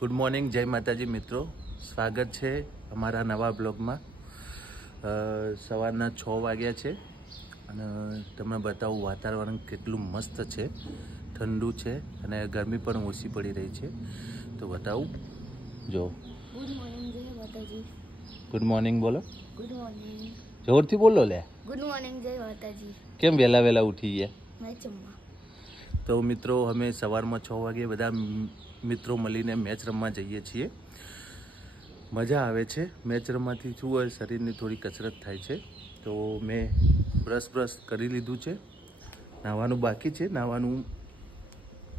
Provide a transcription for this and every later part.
Good morning, જય માતાજી મિત્રો. સ્વાગત છે અમારા નવા બ્લોગમાં. સવારના 6 વાગ્યા છે અને તમને બતાવું વાતાવરણ કેટલું મસ્ત છે, ઠંડુ છે અને ગરમી પણ ઓછી પડી રહી છે. તો બતાવું જો. ગુડ મોર્નિંગ જય માતાજી. ગુડ મોર્નિંગ બોલો. Good morning. જોરથી બોલો લે. ગુડ મોર્નિંગ જય માતાજી. કેમ વહેલા ઉઠી ગયા? મેચ રમવા. તો મિત્રો અમે સવારમાં 6 વાગે બધા મિત્રો મળીને મેચ રમવા જઈએ છીએ. મજા આવે છે મેચ રમવાથી. શું હોય, શરીરની થોડી કસરત થાય છે. તો મેં બ્રશ કરી લીધું છે, નાહવાનું બાકી છે. નાહવાનું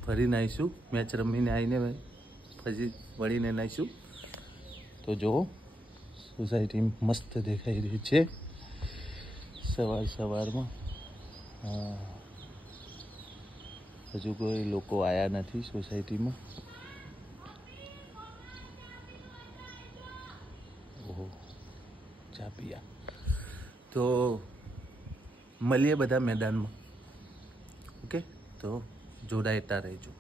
ફરી નાહીશું, મેચ રમીને આવીને પછી વળીને નાહીશું. તો જો સોસાયટી મસ્ત દેખાઈ રહી છે સવારમાં. હજુ કોઈ લોકો આવ્યા નથી સોસાયટીમાં. ઓહો, ચા પિયા. તો મળીએ બધા મેદાનમાં. ઓકે, તો જોડાયેતા રહેજો.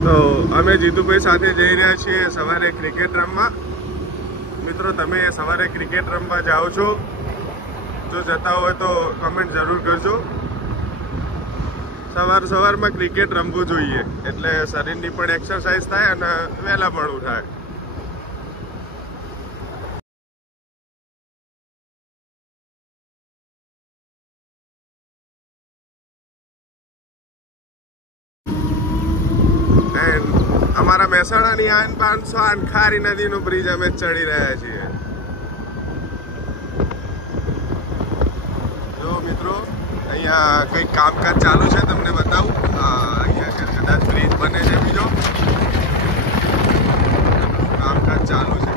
તો અમે જીતુભાઈ સાથે જઈ રહ્યા છીએ સવારે ક્રિકેટ રમવા. મિત્રો, તમે સવારે ક્રિકેટ રમવા જાઓ છો? જો જતા હોય તો કમેન્ટ જરૂર કરજો. સવારમાં ક્રિકેટ રમવું જોઈએ, એટલે શરીરની પણ એક્સરસાઇઝ થાય અને વહેલા પણ ઉઠાય. અમારા મહેસાણાની આન 500 ખારી નદીનો બ્રિજ અમે ચડી રહ્યા છીએ. જો મિત્રો, અહીંયા કંઈક કામકાજ ચાલુ છે, તમને બતાવું. અહીંયા કદાચ બ્રિજ બને છે, બીજો કામકાજ ચાલુ છે.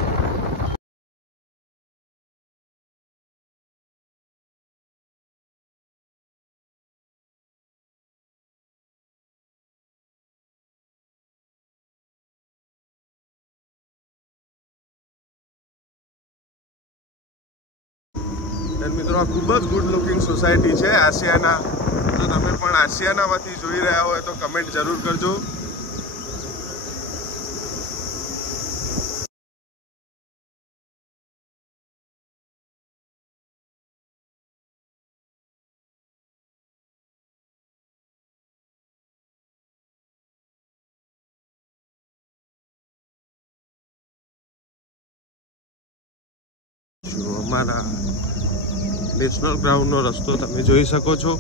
મિત્રો, આ ખૂબ જ ગુડ લુકિંગ સોસાયટી છે આસિયાના. જો તમે પણ આસિયાનામાંથી જોઈ રહ્યા હોય તો કમેન્ટ જરૂર કરજો. અમારા નેશનલ ગ્રાઉન્ડનો રસ્તો તમે જોઈ શકો છો.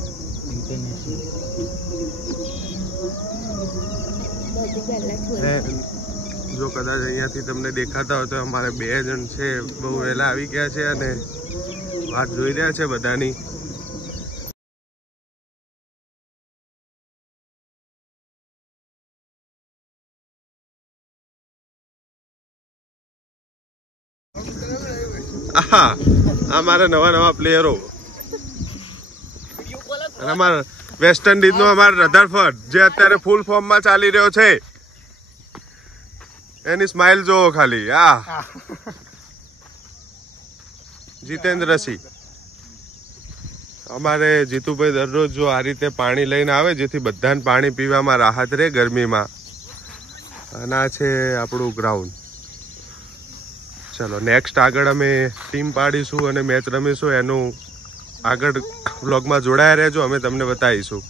જો કદાચ અહીંયાથી તમને દેખાતા હોય તો અમારે 2 જણ છે, બહુ વહેલા આવી ગયા છે અને વાત જોઈ રહ્યા છે બધાની. આ મારા નવા પ્લેયરો. અને અમારા વેસ્ટ ઇન્ડિઝ નો અમારા રધરફર્ડ, જે અત્યારે ફૂલ ફોર્મમાં ચાલી રહ્યો છે, એની સ્માઇલ જોવો ખાલી. જીતેન્દ્રસિંહ. અમારે જીતુભાઈ દરરોજ જો આ રીતે પાણી લઈને આવે, જેથી બધાને પાણી પીવામાં રાહત રહે ગરમીમાં. અને આ છે આપણું ગ્રાઉન્ડ. ચલો, નેક્સ્ટ આગળ અમે ટીમ પાડીશું અને મેચ રમીશું. એનું આગળ વ્લોગમાં જોડાયા રહેજો, અમે તમને બતાવીશું.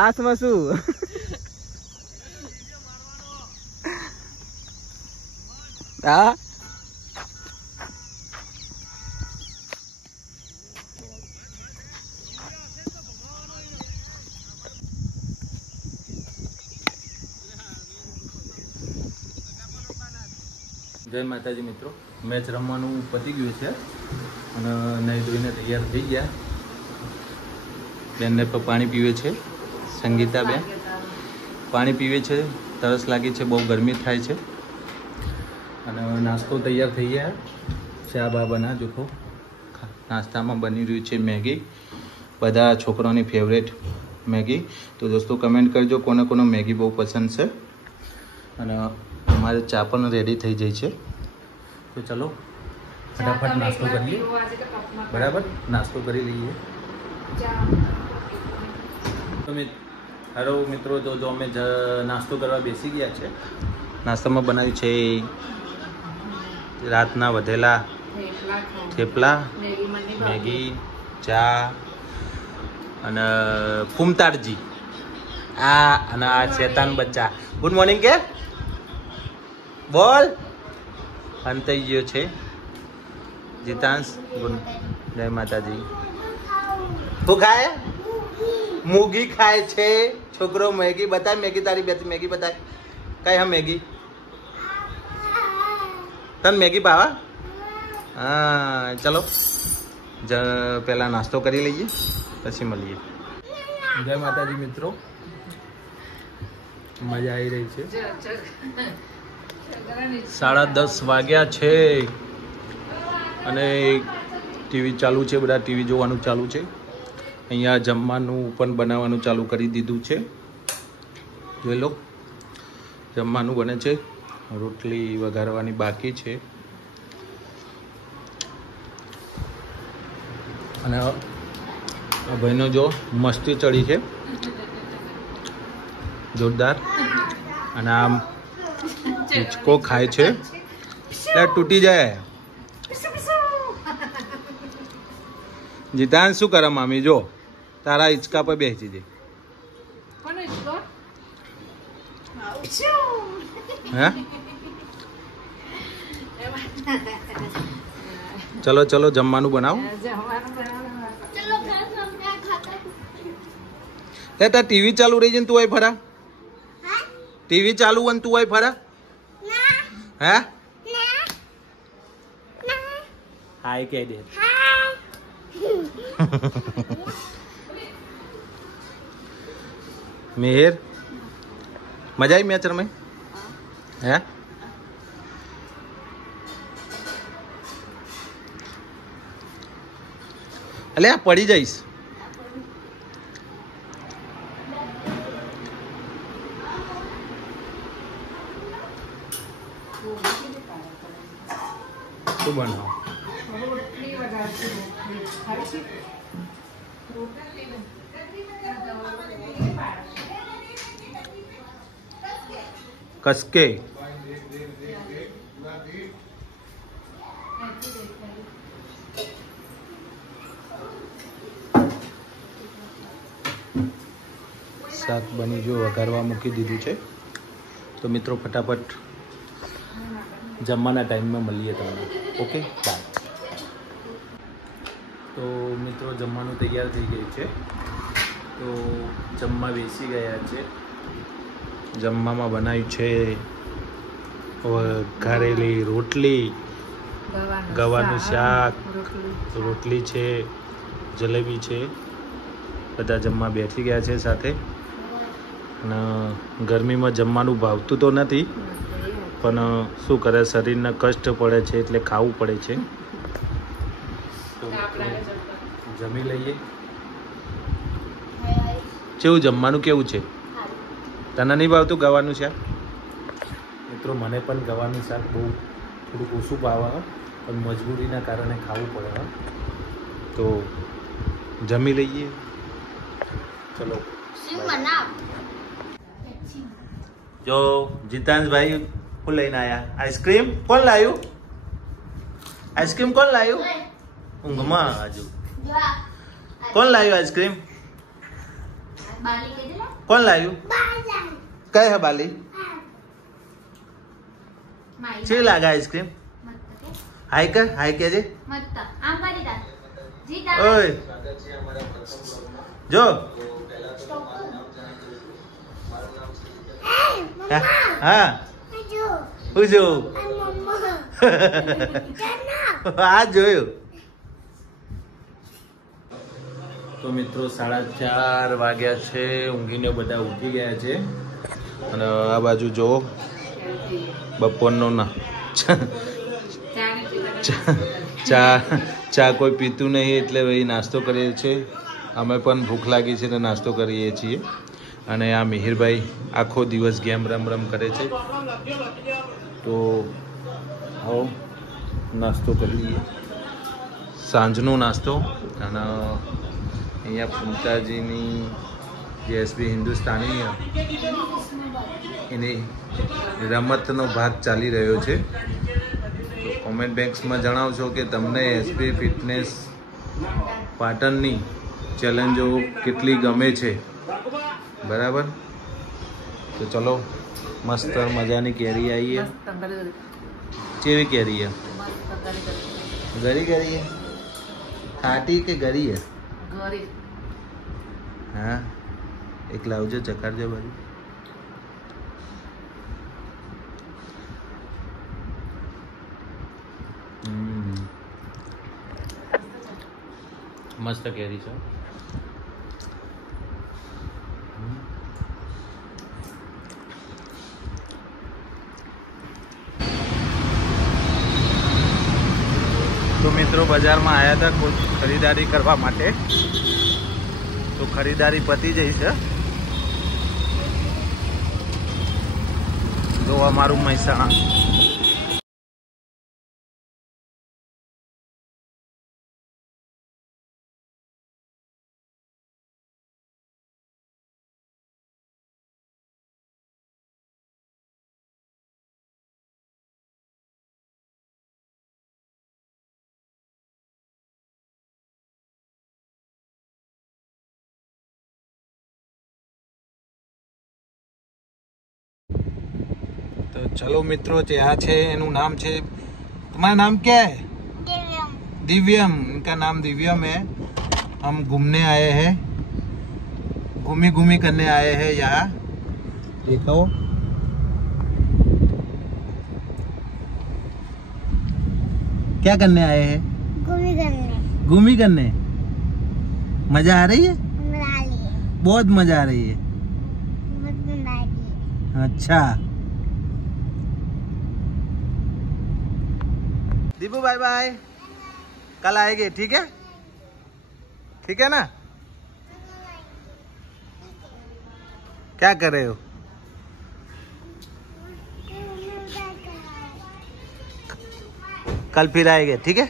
આસમાં શું હા જય માતાજી મિત્રો, મેચ રમવાનું પતી ગયું છે અને નહીં ધોઈને તૈયાર થઈ ગયા. બેનને પણ પાણી પીવે છે. સંગીતા બેન પાણી પીવે છે, તરસ લાગી છે, બહુ ગરમી થાય છે. અને નાસ્તો તૈયાર થઈ ગયા. ચા બા બના જોખો. નાસ્તામાં બની રહ્યું છે મેગી, બધા છોકરાઓની ફેવરેટ મેગી. તો દોસ્તો કમેન્ટ કરજો કોને કોને મેગી બહુ પસંદ છે. અને અમારે ચા પણ રેડી થઈ જાય છે. તો ચલો ફટાફટ નાસ્તો કરીએ. બરાબર, નાસ્તો કરી લઈએ. હેલો મિત્રો, તો જો અમે નાસ્તો કરવા બેસી ગયા છે. નાસ્તામાં બનાવ્યું છે રાતના વધેલા થેપલા, મેગી, ચા અને ફૂમતાડજી. અને આ શેતાન બચ્ચા ગુડ મોર્નિંગ કે બોલ. અંત થઈ ગયો છે જીતાંશ. જય માતાજી. શું ખાય? મૂગી ખાય છે છોકરો. મેગી બતાય, મેગી તારી બે મેગી બતાય. કઈ હા મેગી તને મેગી ભાવા? હા ચલો પહેલા નાસ્તો કરી લઈએ પછી મળીએ. જય માતાજી મિત્રો, મજા આવી રહી છે. 10:30 વાગ્યા છે અને ટીવી ચાલુ છે. બધા ટીવી જોવાનું ચાલુ છે. અહીંયા જમવાનું પણ બનાવવાનું ચાલુ કરી દીધું છે. જોઈ લો, જમવાનું બને છે. રોટલી વઘારવાની બાકી છે. અને આ ભાઈનો જો મસ્તી ચડી છે જોરદાર. અને આમ હિંચકો ખાય છે એટલે તૂટી જાય. જીતાન શું કરે મામી? જો તારા હિંચકા પર બેસી દે. હે ચલો ચલો જમવાનું બનાવો. એ તાર ટીવી ચાલુ રહી છે ને તું અહીં ફરા? ટીવી ચાલુ હોય ને તું અહીં ફરા? હે હાય કહી દે. મેહર મજા આવી મેચ રમાઈ? હે અલે આ પડી જઈશ. શું બનાવો? કસકે શાક બની જો વઘારવા મૂકી દીધું છે. તો મિત્રો ફટાફટ જમવાના ટાઈમમાં મળીએ તમને. Okay bye. તો મિત્રો જમવાનું તૈયાર થઈ ગયું છે. તો જમવા બેસી ગયા છે. જમવામાં બનાવ્યું છે વઘારેલી રોટલી, ગવાનું શાક, રોટલી છે, જલેબી છે. બધા જમવા બેસી ગયા છે સાથે. અને ગરમીમાં જમવાનું ભાવતું તો નથી, પણ શું કરે, શરીરને કષ્ટ પડે છે એટલે ખાવું પડે છે. તો જમી લઈએ. કેવું જમવાનું કેવું છે? તને નહીં ભાવતું ગવાનું શાક? મિત્રો મને પણ ગવાનું શાક બહુ થોડુંક ઓછું ભાવે, પણ મજબૂરીના કારણે ખાવું પડે. તો જમી લઈએ. ચલો જો જીતાંશભાઈ શું લઈને આવ્યા? આઈસ્ક્રીમ. કોણ લાવ્યું આઈસ્ક્રીમ? કોણ લાવ્યું? ઊંઘમાં હજુ. કોણ લાવ્યું આઈસ્ક્રીમ? કોણ લાવ્યું? કઈ હે બાલી? કેવી લાગે આઈસ્ક્રીમ? હાય કર, હાય કેજે. ઓય જો હા હું જોઉં. આ જોયું તો મિત્રો 4:30 વાગ્યા છે, ઊંઘીને બધા ઉઠી ગયા છે. અને આ બાજુ જો બપોરનો ના ચા કોઈ પીતું નહીં એટલે ભાઈ નાસ્તો કરીએ છીએ. અમે પણ ભૂખ લાગી છે તો નાસ્તો કરીએ છીએ. અને આ મિહિરભાઈ આખો દિવસ ગેમ રમ કરે છે. તો આવો નાસ્તો કરી લઈએ, સાંજનો નાસ્તો. અને અહીંયા પૂંતાજીની જે એસબી હિન્દુસ્તાની એની રમતનો ભાગ ચાલી રહ્યો છે. તો કોમેન્ટ બોક્સમાં જણાવશો કે તમને એસબી ફિટનેસ પાટણની ચેલેન્જો કેટલી ગમે છે. બરાબર, તો ચલો મસ્ત મજાની કેરી આવી છે. કેવી કેરી છે? ગરી છે, ખાટી કે ગરી છે? હા, એક લાવજો, ચખાડજો બાજુ. મસ્ત કેરી છે. તો મિત્રો બજારમાં આવ્યા હતા કોઈ ખરીદારી કરવા માટે. તો ખરીદારી પતી જઈ છે. જો અમારું મહેસાણા. तो चलो मित्रों, यहाँ છે એનું નાम છે, तुम्हारा नाम क्या है? दिव्यम. दिव्यम, इनका नाम दिव्यम है. हम घूमने आए हैं, घूमी करने आए हैं यहाँ. देखो क्या करने आए हैं? घूमी करने. मजा आ रही है? बहुत मजा आ रही है. अच्छा दीपू, बाय बाय, कल आएंगे. ठीक है, ठीक है ना? क्या कर रहे हो? कल फिर आएंगे. ठीक है,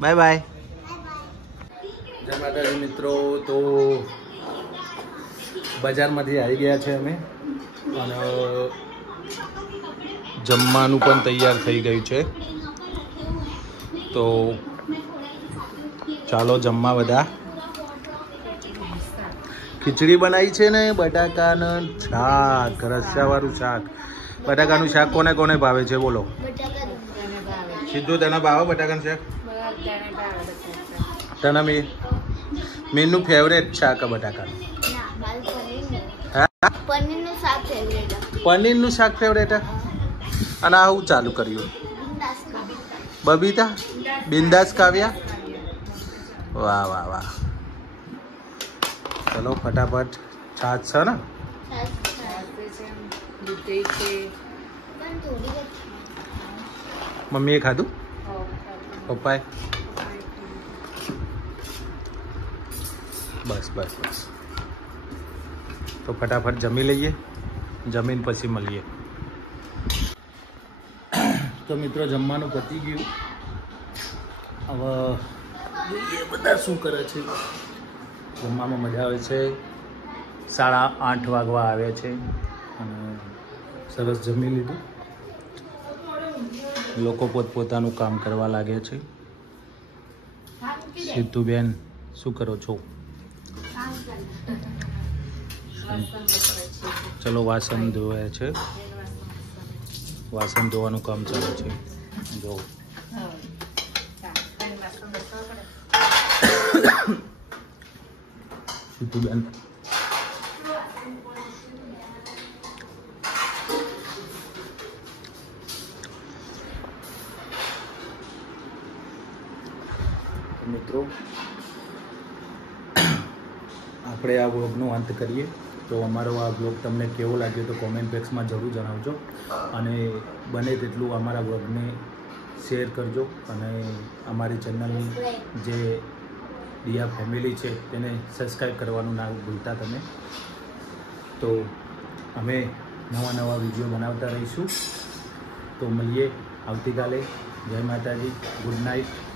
बाय बाय. जय माताजी મિત્રો. તો બજારમાંથી આવી ગયા છે અમે, અને જમવાનું પણ તૈયાર થઈ ગયું છે. તો ચાલો જમવા બધા. ખીચડી બનાવી છે ને બટાકાનું શાક, રસ્સાવાળું શાક. બટાકાનું શાક કોને કોને ભાવે છે બોલો? સીધું તને ભાવે બટાકાનું શાક? તને મેનનું ફેવરેટ શાક બટાકાનું? પનીરનું શાક ફેવરેટ. અને આવું ચાલુ કર્યું બબીતા, બિંદાસ કાવ્યા. વાહ વાહ વાહ. ચલો ફટાફટ. છાશ છે ને? મમ્મીએ ખાધું? પપ્પાએ? બસ બસ બસ. તો ફટાફટ જમી લઈએ, જમીન પછી મળીએ. તો મિત્રો જમવાનું પતી ગયું. હવે જોઈએ બધા શું કરે છે. જમવામાં મજા આવે છે. 8:30 વાગવા આવ્યા છે અને સરસ જમી લીધું. લોકો પોતપોતાનું કામ કરવા લાગ્યા છે. સીતુબેન શું કરો છો? ચલો વાસણ ધોવાય છે, વાસણ ધોવાનું કામ ચાલે છે. જો સીતુબેન મિત્રો આપણે આ વ્લોગનો અંત કરીએ. તો અમારો આ વ્લોગ તમને કેવો લાગ્યો તો કોમેન્ટ બોક્સમાં જરૂર જણાવજો અને બને તેટલું અમારા વ્લોગને શેર કરજો અને અમારી ચેનલની જે દિયા ફેમિલી છે તેને સબસ્ક્રાઈબ કરવાનું ના ભૂલતા તમે. તો અમે નવા વિડીયો બનાવતા રહીશું. તો મળીએ આવતીકાલે. જય માતાજી, ગુડ નાઇટ.